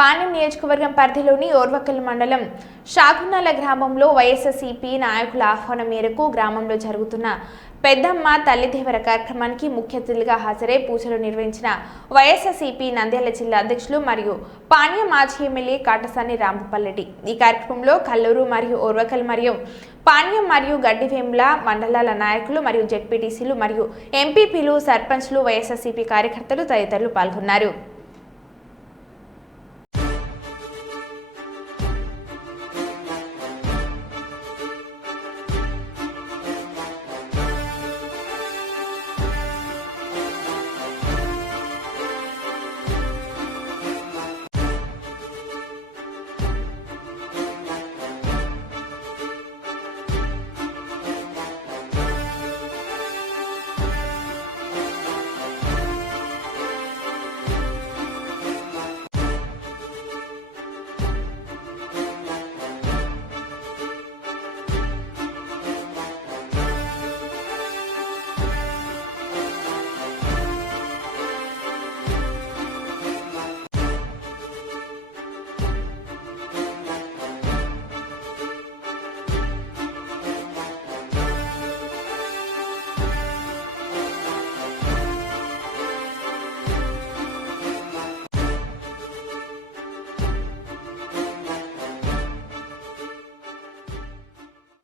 పాణ్యం నియోజకవర్గం పరిధిలోని ఓర్వకల్ మండలం షాగున్నాల గ్రామంలో వైఎస్ఆర్సీపీ నాయకుల ఆహ్వానం మేరకు గ్రామంలో జరుగుతున్న పెద్దమ్మ తల్లిదేవర కార్యక్రమానికి ముఖ్య అతిథులుగా హాజరై పూజలు నిర్వహించిన వైఎస్ఆర్సీపీ నంద్యాల జిల్లా అధ్యక్షులు మరియు పాణ్యం మాజీ ఎమ్మెల్యే కాటసాని రాంభూపాల్రెడ్డి ఈ కార్యక్రమంలో కల్లూరు మరియు ఓర్వకల్ మరియు పాణ్యం మరియు గడ్డివేముల మండలాల నాయకులు మరియు జెడ్పీటీసీలు మరియు ఎంపీపీలు సర్పంచ్లు వైఎస్ఆర్సీపీ కార్యకర్తలు తదితరులు పాల్గొన్నారు.